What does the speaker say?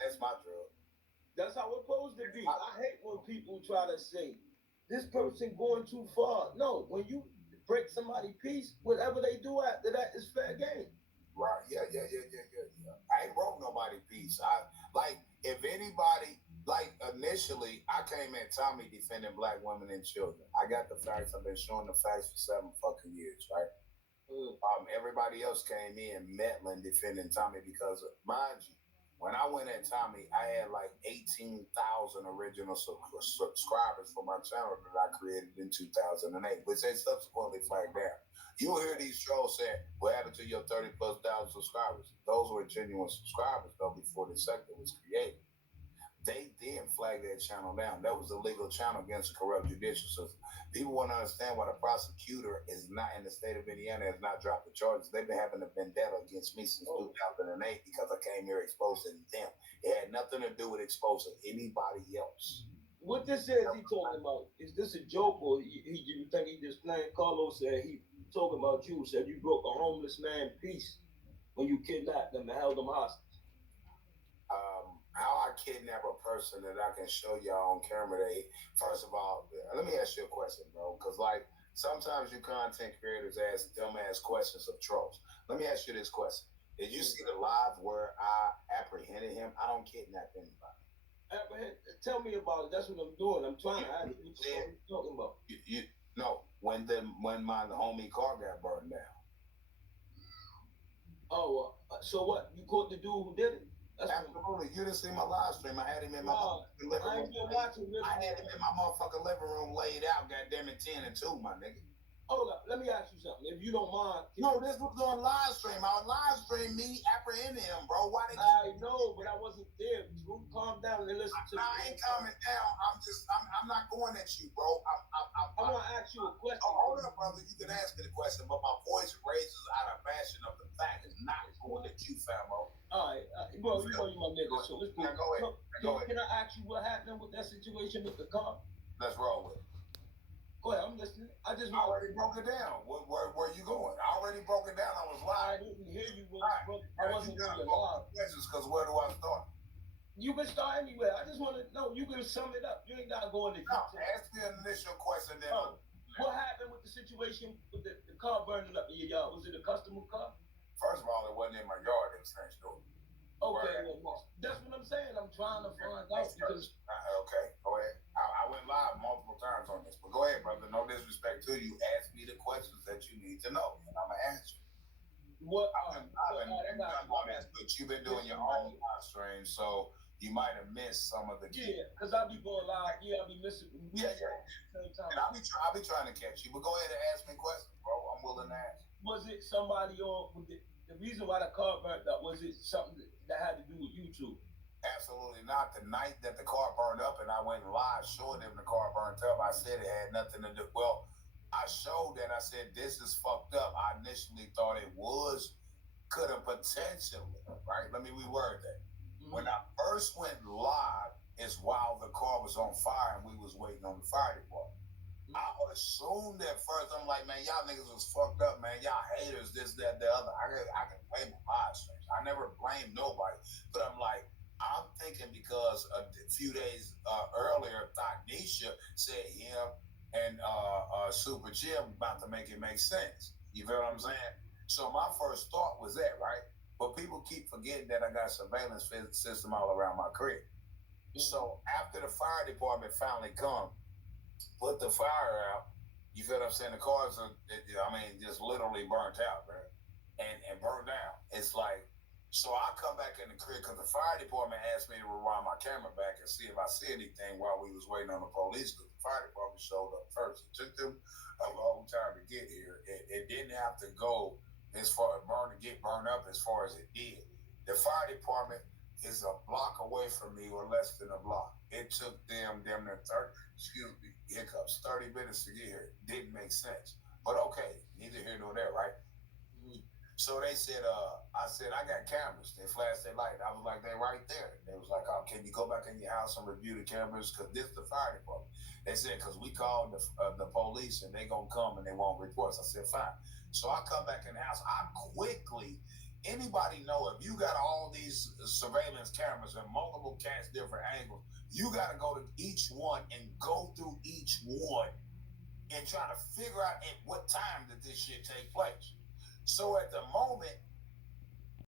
That's my drug. That's how it's supposed to be. I hate when people try to say this person going too far. No, when you break somebody's peace, whatever they do after that is fair game. Right. Yeah. I ain't broke nobody peace. I like if anybody like initially I came at Tommy defending black women and children. I got the facts. I've been showing the facts for 7 fucking years, right? Mm. Everybody else came in meddling defending Tommy because mind you, when I went at Tommy, I had like 18,000 original subscribers for my channel that I created in 2008, which they subsequently flagged down. You'll hear these trolls saying, "What happened to your 30 plus thousand subscribers?" Those were genuine subscribers though before the sector was created. They did flag that channel down. That was a legal channel against the corrupt judicial system. People want to understand why the prosecutor is not in the state of Indiana has not dropped the charges. They've been having a vendetta against me since 2008 because I came here exposing them. It had nothing to do with exposing anybody else. What this is he talking about? Is this a joke or you think he just playing? Carlos said he talking about you. Said you broke a homeless man peace when you kidnapped them and held them hostage. How I kidnap a person that I can show y'all on camera. First of all, let me ask you a question, bro, because like sometimes you content creators ask dumbass questions of trolls. Let me ask you this question: did you see the live where I apprehended him? I don't kidnap anybody. Tell me about it. That's what I'm doing. I'm trying to ask you what you're talking about. No, when my homie car got burned down. Oh, so what? You caught the dude who did it? Absolutely. You didn't see my live stream. I had him in my living room. I had him in my motherfucking living room laid out, goddamn it, 10 and 2, my nigga. Hold up, let me ask you something. If you don't mind. No, this was on live stream. I was live stream me apprehending him, bro. Why they I know, but I wasn't there. Drew, calm down and listen to me. I ain't coming down. I'm not going at you, bro. I want to ask you a question. Oh, hold up, brother. You can ask me the question, but my voice raises out of fashion of the fact it's not going at you, famo. All right, bro, you know you my nigga, so let's go. Go ahead. Can I ask you what happened with that situation with the car? Let's roll with it. Go ahead, I'm listening. I already broke it down. Where you going? I already broke it down. I was live. I didn't hear you. I wasn't on your live. Because where do I start? You can start anywhere. I just want to know. You can sum it up. You ain't got to go into detail. Ask me an initial question. Then what happened with the situation with the car burning up in your yard? Was it a customer car? First of all, it wasn't in my yard. It was next door. Okay, well, that's what I'm saying. I'm trying to find out because. Okay, go ahead. I went live multiple times on this, but go ahead, brother. No disrespect to you. Ask me the questions that you need to know, and I'm gonna answer. What? But you've been doing your own live stream, so you might have missed some of the. Yeah, because I'll be going live. Yeah, I'll be missing. Yeah. And I'll be trying to catch you, but go ahead and ask me questions, bro. I'm willing to ask. Was it somebody on with the reason why the car burnt up? Was it something that had to do with YouTube? Absolutely not. The night that the car burned up and I went live showing them the car burned up, I said it had nothing to do. Well, I showed that I said this is fucked up. I initially thought it could have potentially, right? Let me reword that. Mm-hmm. When I first went live, it's while the car was on fire and we was waiting on the fire department. Mm-hmm. I assumed at first, I'm like, man, y'all niggas was fucked up, man. Y'all haters, this, that, the other. I can blame my live streams. I never blame nobody, but I'm like, I'm thinking because a few days earlier, Thagnisha said him and Super Jim about to make it make sense. You feel what I'm saying? So my first thought was that, right? But people keep forgetting that I got a surveillance system all around my crib. Mm-hmm. So after the fire department finally come, put the fire out, you feel what I'm saying? The cars are, just literally burnt out, man, and burned down. It's like, so I come back in the crib because the fire department asked me to rewind my camera back and see if I see anything while we was waiting on the police because the fire department showed up first. It took them a long time to get here. It didn't have to go as far as get burned up as far as it did. The fire department is a block away from me or less than a block. It took them damn near 30 minutes to get here. Didn't make sense. But okay, neither here nor there, right? So they said, I said, I got cameras. They flashed their light. I was like, they're right there. They was like, oh, can you go back in your house and review the cameras? Because this is the fire department. They said, because we called the police and they going to come and they won't report. So I said, fine. So I come back in the house. I quickly, anybody know if you got all these surveillance cameras, cameras and multiple cats, different angles. You got to go to each one and go through each one and try to figure out at what time did this shit take place. So at the moment,